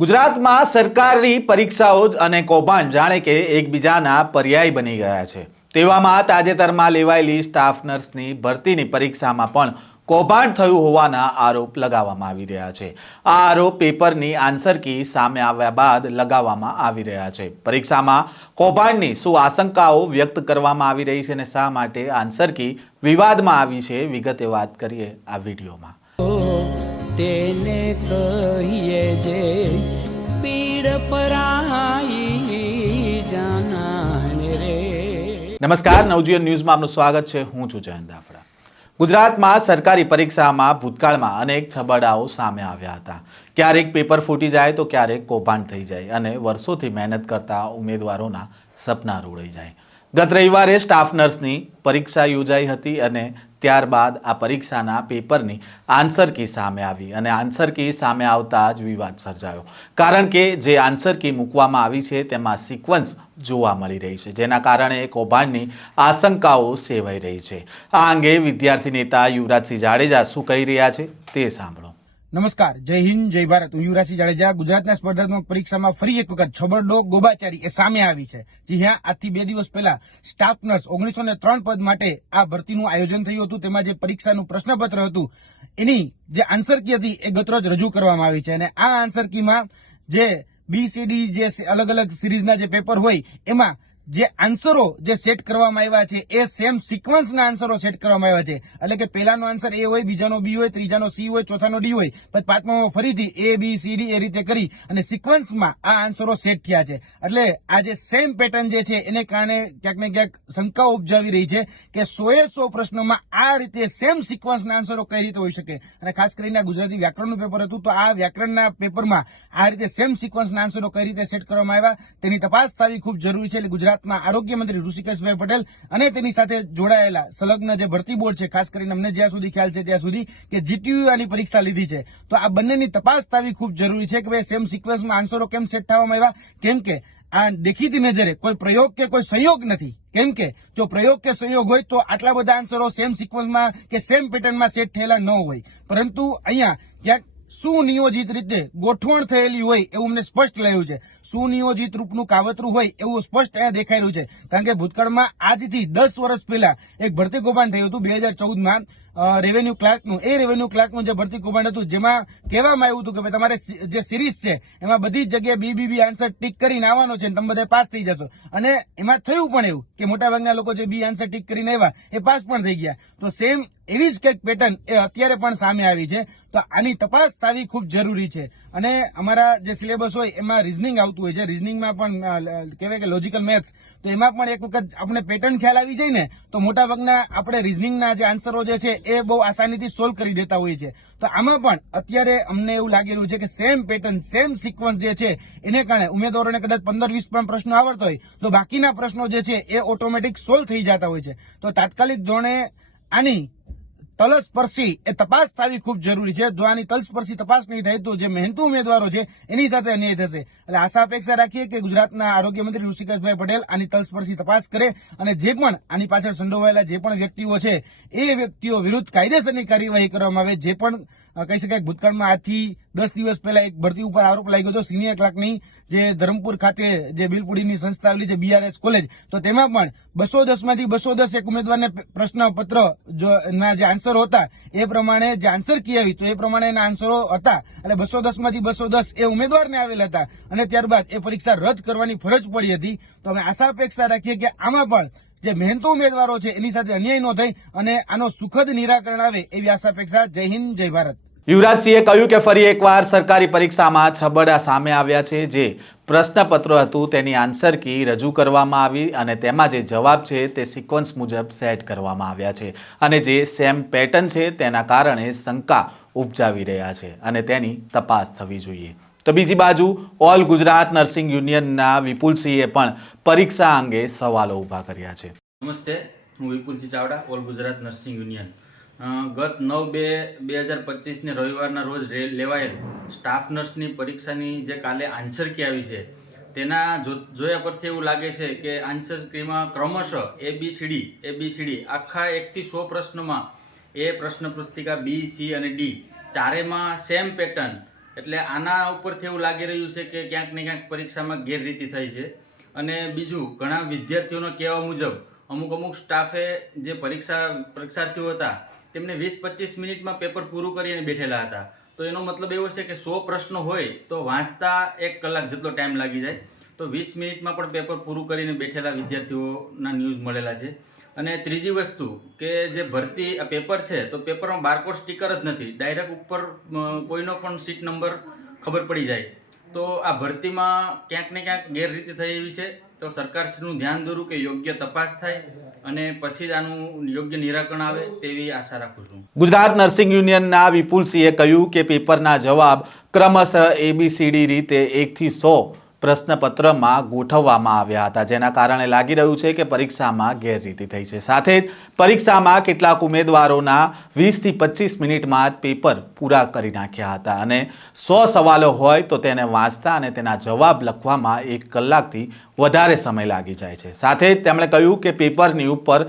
ગુજરાતમાં સરકારી પરીક્ષાઓ અને કૌભાંડ જાણે કે એકબીજાના પર્યાય બની ગયા છે। તેવામાં તાજેતરમાં લેવાયેલી સ્ટાફ નર્સની ભરતીની પરીક્ષામાં પણ કૌભાંડ થયું હોવાના આરોપ લગાવવામાં આવી રહ્યા છે। આ આરોપ પેપરની આન્સર કી સામે આવ્યા બાદ લગાવવામાં આવી રહ્યા છે। પરીક્ષામાં કૌભાંડની શું આશંકાઓ વ્યક્ત કરવામાં આવી રહી છે અને શા માટે આન્સર કી વિવાદમાં આવી છે, વિગતે વાત કરીએ આ વિડીયોમાં। તેને કહીએ જે પીડ પરાઈ જાનાને રે। નમસ્કાર, નવજીવન ન્યૂઝમાં આપનું સ્વાગત છે। હું છું જયંત દાફડા। ગુજરાતમાં સરકારી પરીક્ષામાં ભૂતકાળમાં અનેક છબડાઓ સામે આવ્યા હતા। ક્યારેક પેપર ફૂટી જાય તો ક્યારેક કૌભાંડ થઈ જાય અને વર્ષોથી મહેનત કરતા ઉમેદવારોના સપના રોડાઈ જાય। ગત રવિવારે સ્ટાફ નર્સની પરીક્ષા યોજાઈ હતી અને ત્યારબાદ આ પરીક્ષાના પેપરની આન્સર કી સામે આવી અને આન્સર કી સામે આવતા જ વિવાદ સર્જાયો, કારણ કે જે આન્સર કી મૂકવામાં આવી છે તેમાં સિક્વન્સ જોવા મળી રહી છે, જેના કારણે કૌભાંડની આશંકાઓ સેવાઈ રહી છે। આ અંગે વિદ્યાર્થી નેતા યુવરાજસિંહ જાડેજા શું કહી રહ્યા છે તે સાંભળો। નમસ્કાર, જય હિન્દ, જય ભારત। હું યુવરાજસિંહ જાડેજા। ગુજરાતના સ્પર્ધાત્મક પરીક્ષામાં ફરી એક વખત છબરડો ગોબાચારી એ સામે આવી છે। જી હા, આજથી 2 દિવસ પહેલા સ્ટાફ નર્સ 1903 પદ માટે આ ભરતીનું આયોજન થયું હતું। તેમાં જે પરીક્ષાનું પ્રશ્નપત્ર હતું એની જે આન્સર કી હતી એ ગતરોજ રજૂ કરવામાં આવી છે અને આ આન્સર કીમાં જે BCD જે અલગ અલગ સિરીઝના જે પેપર હોય એમાં જે આન્સરો જે સેટ કરવામાં આવ્યા છે એ સેમ સિક્વન્સના આન્સરો સેટ કરવામાં આવ્યા છે। એટલે કે પહેલાનો આન્સર એ હોય, બીજાનો બી હોય, ત્રીજાનો સી હોય, ચોથાનો ડી હોય, પછી પાંચમામાં ફરીથી ABCD એ રીતે કરી અને સિક્વન્સમાં આ આન્સરો સેટ થયા છે। એટલે આ જે સેમ પેટર્ન જે છે એને કારણે ક્યાંક ને ક્યાંક શંકાઓ ઉપજાવી રહી છે કે 100 પ્રશ્નોમાં આ રીતે સેમ સિક્વન્સના આન્સરો કઈ રીતે હોઈ શકે। અને ખાસ કરીને ગુજરાતી વ્યાકરણનું પેપર હતું તો આ વ્યાકરણના પેપરમાં આ રીતે સેમ સિક્વન્સના આન્સરો કઈ રીતે સેટ કરવામાં આવ્યા તેની તપાસ થવી ખૂબ જરૂરી છે। એટલે ગુજરાતના આરોગ્ય મંત્રી ઋષિકેશભાઈ પટેલ અને તેની સાથે જોડાયેલા સંલગ્ન જે ભરતી બોર્ડ છે, ખાસ કરીને અમને જ્યાં સુધી ખ્યાલ છે ત્યાં સુધી કે GTU આની પરીક્ષા લીધી છે, તો આ બંનેની તપાસ થવી ખૂબ જરૂરી છે કે ભાઈ સેમ સિક્વન્સમાં આન્સરો કેમ સેટ થવામાં આવ્યા। કેમ કે આ દેખીતી નજરે કોઈ પ્રયોગ કે કોઈ સંયોગ નથી। કેમ કે જો પ્રયોગ કે સંયોગ હોય તો આટલા બધા આન્સરો સેમ સિક્વન્સમાં કે સેમ પેટર્નમાં સેટ થયેલા ન હોય, પરંતુ અહીંયા ક્યાંક સુનિયોજિત રીતે ગોઠવણ થયેલી હોય એવું અમને સ્પષ્ટ લાગ્યું છે। સુનિયોજિત રૂપનું કાવતરું હોય એવું સ્પષ્ટ અહીંયા દેખાઈ રહ્યું છે, કારણ કે ભૂતકાળમાં આજથી 10 વર્ષ પહેલા એક ભરતી કૌભાંડ થયું હતું 2014માં રેવન્યુ ક્લાર્કનું। એ રેવન્યુ ક્લાર્કનું જે ભરતી કૌભાંડ હતું જેમાં કહેવામાં આવ્યું હતું કે ભાઈ તમારે જે સિરીઝ છે એમાં બધી જ જગ્યાએ BBB આન્સર ટીક કરીને આવવાનો છે અને તમે બધા પાસ થઈ જશો, અને એમાં થયું પણ એવું કે મોટાભાગના લોકો જે બી આન્સર ટીક કરીને આવ્યા એ પાસ પણ થઈ ગયા। તો સેમ એવી જ કંઈક પેટર્ન એ અત્યારે પણ સામે આવી છે, તો આની તપાસ થવી ખૂબ જરૂરી છે। અને અમારા જે સિલેબસ હોય એમાં રિઝનિંગ આવતું હોય છે, રિઝનિંગમાં પણ કહેવાય કે લોજિકલ મેથ્સ, તો એમાં પણ એક વખત આપણે પેટર્ન ખ્યાલ આવી જાય ને તો મોટાભાગના આપણે રિઝનિંગના જે આન્સરો જે છે એ બહુ આસાનીથી સોલ્વ કરી દેતા હોઈએ છીએ। તો આમાં પણ અત્યારે અમને એવું લાગી રહ્યું છે કે સેમ પેટર્ન સેમ સિક્વન્સ જે છે એને કારણે ઉમેદવારોને કદાચ 15-20 પણ પ્રશ્નો આવડતા હોય તો બાકીના પ્રશ્નો જે છે એ ઓટોમેટિક સોલ્વ થઈ જતા હોય છે। તો તાત્કાલિક ધોરણે આની તલસ્પર્શી એ તપાસ થવી ખૂબ જરૂરી છે। જો આની તલસ્પર્શી તપાસ નહીં થાય તો જે મહેનતુ ઉમેદવારો છે એની સાથે અન્યાય થશે। એટલે આશા અપેક્ષા રાખીએ કે ગુજરાતના આરોગ્ય મંત્રી ઋષિકેશભાઈ પટેલ આની તલસ્પર્શી તપાસ કરે અને જે પણ આની પાછળ સંડોવાયેલા જે પણ વ્યક્તિઓ છે એ વ્યક્તિઓ વિરુદ્ધ કાયદેસરની કાર્યવાહી કરવામાં આવે। જે પણ કહી શકાય ભૂતકાળમાં આજથી 10 દિવસ પહેલા એક ભરતી ઉપર આરોપ લાગ્યો હતો સિનિયર ક્લાર્કની, જે ધરમપુર ખાતે જે બિલપુડીની સંસ્થા આવેલી છે BRS કોલેજ, તો તેમાં પણ 210 માંથી 210 એક ઉમેદવારને પ્રશ્નપત્ર ના જે આન્સરો હતા એ પ્રમાણે જે આન્સર કી આવી તો એ પ્રમાણેના આન્સરો હતા, એટલે 210 માંથી 210 એ ઉમેદવારને આવેલા હતા અને ત્યારબાદ એ પરીક્ષા રદ કરવાની ફરજ પડી હતી। તો અમે આશા અપેક્ષા રાખીએ કે આમાં પણ જે મહેનતુ ઉમેદવારો છે એની સાથે અન્યાય ન થાય અને આનો સુખદ નિરાકરણ આવે એવી આશા અપેક્ષા। જય હિન્દ, જય ભારત। યુવરાજસિંહે કહ્યું કે ફરી એકવાર સરકારી પરીક્ષામાં છબડા સામે આવ્યા છે। જે પ્રશ્નપત્ર હતું તેની આન્સર કી રજૂ કરવામાં આવી અને તેમાં જે જવાબ છે તે સિક્વન્સ મુજબ સેટ કરવામાં આવ્યા છે અને જે સેમ પેટર્ન છે તેના કારણે શંકા ઉપજાવી રહ્યા છે અને તેની તપાસ થવી જોઈએ। તો બીજી બાજુ ઓલ ગુજરાત નર્સિંગ યુનિયનના વિપુલસિંહે પણ પરીક્ષા અંગે સવાલો ઊભા કર્યા છે। નમસ્તે, હું Vipulsinh Chavda, all Gujarat nursing union. ગત 9/2/2025 રવિવારના રોજ લેવાયેલ સ્ટાફ નર્સની પરીક્ષાની જે કાલે આન્સર કી આવી છે તેના જોયા પરથી એવું લાગે છે કે આન્સર કીમાં ક્રમશઃ ABCD આખા 1 થી 100 પ્રશ્નોમાં એ પ્રશ્ન પુસ્તિકા B, C અને D ચારેમાં સેમ પેટર્ન એટલે આના ઉપરથી એવું લાગી રહ્યું છે કે ક્યાંક ને ક્યાંક પરીક્ષામાં ગેરરીતિ થઈ છે. અને બીજું, ઘણા વિદ્યાર્થીઓના કહેવા મુજબ અમુક સ્ટાફે જે પરીક્ષાર્થીઓ હતા તેમને 20-25 મિનિટમાં પેપર પૂરું કરીને બેઠેલા હતા. તો એનો મતલબ એવો છે કે 100 પ્રશ્નો હોય તો વાંચતા 1 કલાક જેટલો ટાઈમ લાગી જાય. તો 20 મિનિટમાં પણ પેપર પૂરું કરીને બેઠેલા વિદ્યાર્થીઓના ન્યૂઝ મળેલા છે. અને ત્રીજી વસ્તુ કે જે ભરતી આ પેપર છે તો પેપરમાં બારકોડ સ્ટીકર જ નથી, ડાયરેક્ટ ઉપર કોઈનો પણ સીટ નંબર ખબર પડી જાય. તો આ ભરતીમાં ક્યાંક ને ક્યાંક ગેરરીતિ થઈ એવી છે. તો સરકારશ્રીનું ધ્યાન દોરું કે યોગ્ય તપાસ થાય અને પછી જ આનું યોગ્ય નિરાકરણ આવે તેવી આશા રાખું છું. ગુજરાત નર્સિંગ યુનિયનના વિપુલસિંહે કહ્યું કે પેપરના જવાબ ક્રમશઃ ABCD રીતે 1 થી 100 પ્રશ્નપત્રમાં ગોઠવવામાં આવ્યા હતા, જેના કારણે લાગી રહ્યું છે કે પરીક્ષામાં ગેરરીતિ થઈ છે. સાથે જ પરીક્ષામાં કેટલાક ઉમેદવારોના 20 થી 25 મિનિટમાં જ પેપર પૂરા કરી નાખ્યા હતા અને 100 સવાલો હોય તો તેને વાંચતા અને તેના જવાબ લખવામાં 1 કલાકથી વધારે સમય લાગી જાય છે. સાથે જ તેમણે કહ્યું કે પેપરની ઉપર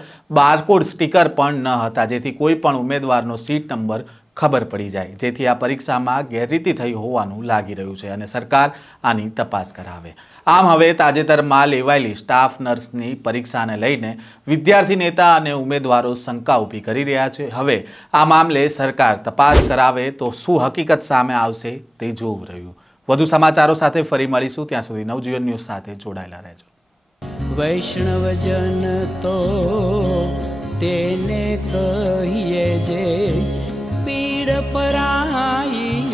બારકોડ સ્ટીકર પણ ન હતા, જેથી કોઈ પણ ઉમેદવારનો સીટ નંબર ખબર પડી જાય, જેથી આ પરીક્ષામાં ગેરરીતિ થઈ હોવાનું લાગી રહ્યું છે અને સરકાર આની તપાસ કરાવે. આમ હવે તાજેતરમાં લેવાયેલી સ્ટાફ નર્સની પરીક્ષાને લઈને વિદ્યાર્થી નેતા અને ઉમેદવારો શંકા ઊભી કરી રહ્યા છે. હવે આ મામલે સરકાર તપાસ કરાવે તો શું હકીકત સામે આવશે તે જોવું રહ્યું. વધુ સમાચારો સાથે ફરી મળીશું. ત્યાં સુધી નવજીવન ન્યૂઝ સાથે જોડાયેલા રહેજો. વૈષ્ણવજન તો તેને કહીએ જે પીડ પરાઈ.